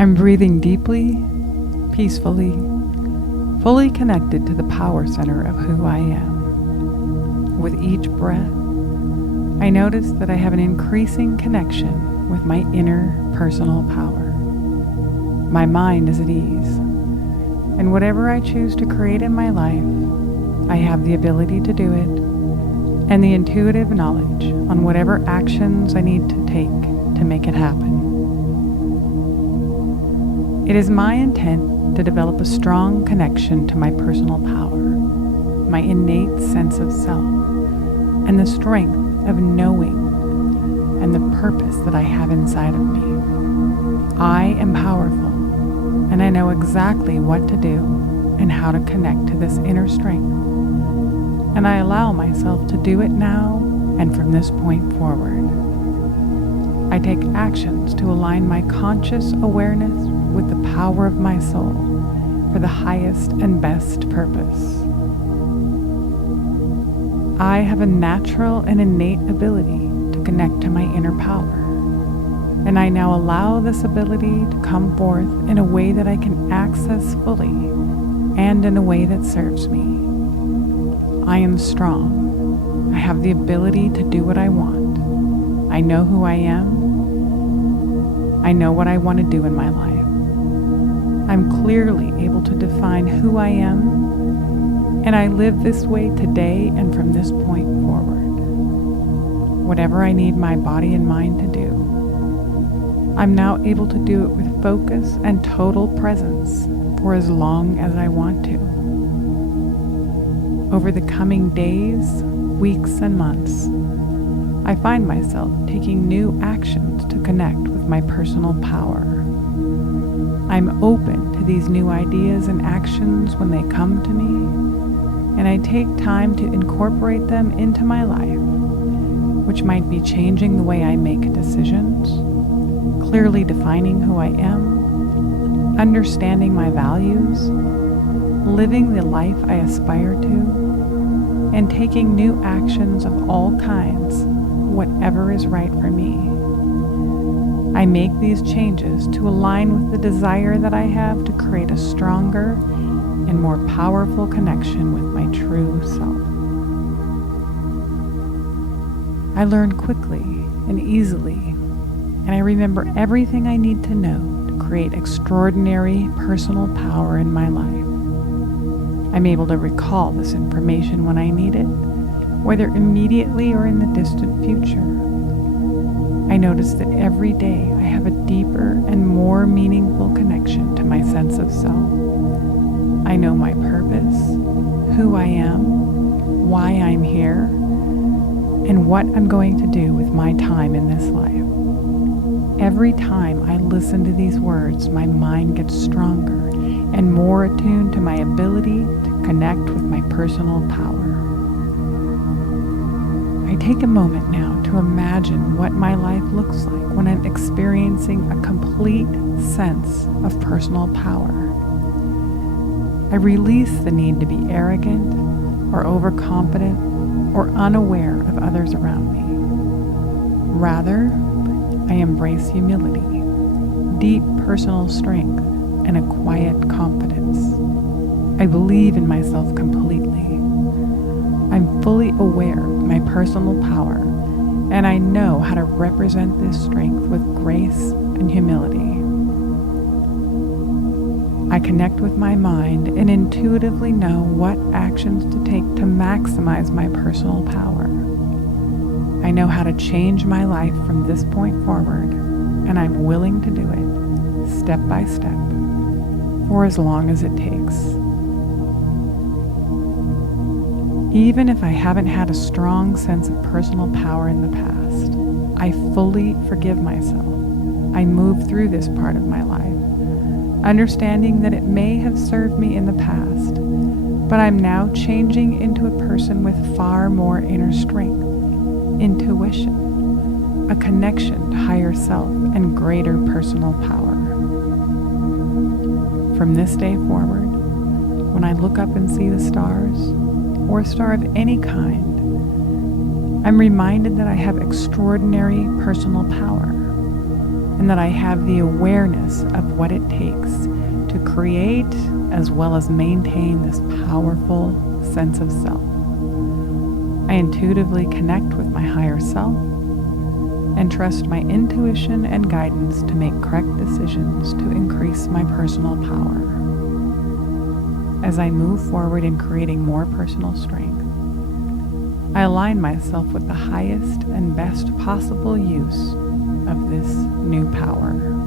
I'm breathing deeply, peacefully, fully connected to the power center of who I am. With each breath, I notice that I have an increasing connection with my inner personal power. My mind is at ease, and whatever I choose to create in my life, I have the ability to do it and the intuitive knowledge on whatever actions I need to take to make it happen. It is my intent to develop a strong connection to my personal power, my innate sense of self, and the strength of knowing and the purpose that I have inside of me. I am powerful, and I know exactly what to do and how to connect to this inner strength. And I allow myself to do it now and from this point forward. I take actions to align my conscious awareness with the power of my soul for the highest and best purpose. I have a natural and innate ability to connect to my inner power, and I now allow this ability to come forth in a way that I can access fully and in a way that serves me. I am strong. I have the ability to do what I want. I know who I am. I know what I want to do in my life. I'm clearly able to define who I am, and I live this way today and from this point forward. Whatever I need my body and mind to do, I'm now able to do it with focus and total presence for as long as I want to. Over the coming days, weeks, and months, I find myself taking new actions to connect with my personal power. I'm open to these new ideas and actions when they come to me, and I take time to incorporate them into my life, which might be changing the way I make decisions, clearly defining who I am, understanding my values, living the life I aspire to, and taking new actions of all kinds, whatever is right for me. I make these changes to align with the desire that I have to create a stronger and more powerful connection with my true self. I learn quickly and easily, and I remember everything I need to know to create extraordinary personal power in my life. I'm able to recall this information when I need it, whether immediately or in the distant future. I notice that every day I have a deeper and more meaningful connection to my sense of self. I know my purpose, who I am, why I'm here, and what I'm going to do with my time in this life. Every time I listen to these words, my mind gets stronger and more attuned to my ability to connect with my personal power. I take a moment now to imagine what my life looks like when I'm experiencing a complete sense of personal power. I release the need to be arrogant or overconfident or unaware of others around me. Rather, I embrace humility, deep personal strength, and a quiet confidence. I believe in myself completely. I'm fully aware of my personal power, and I know how to represent this strength with grace and humility. I connect with my mind and intuitively know what actions to take to maximize my personal power. I know how to change my life from this point forward, and I'm willing to do it step by step for as long as it takes. Even if I haven't had a strong sense of personal power in the past, I fully forgive myself. I move through this part of my life, understanding that it may have served me in the past, but I'm now changing into a person with far more inner strength, intuition, a connection to higher self, and greater personal power. From this day forward, when I look up and see the stars, or a star of any kind, I'm reminded that I have extraordinary personal power, and that I have the awareness of what it takes to create as well as maintain this powerful sense of self. I intuitively connect with my higher self and trust my intuition and guidance to make correct decisions to increase my personal power. As I move forward in creating more personal strength, I align myself with the highest and best possible use of this new power.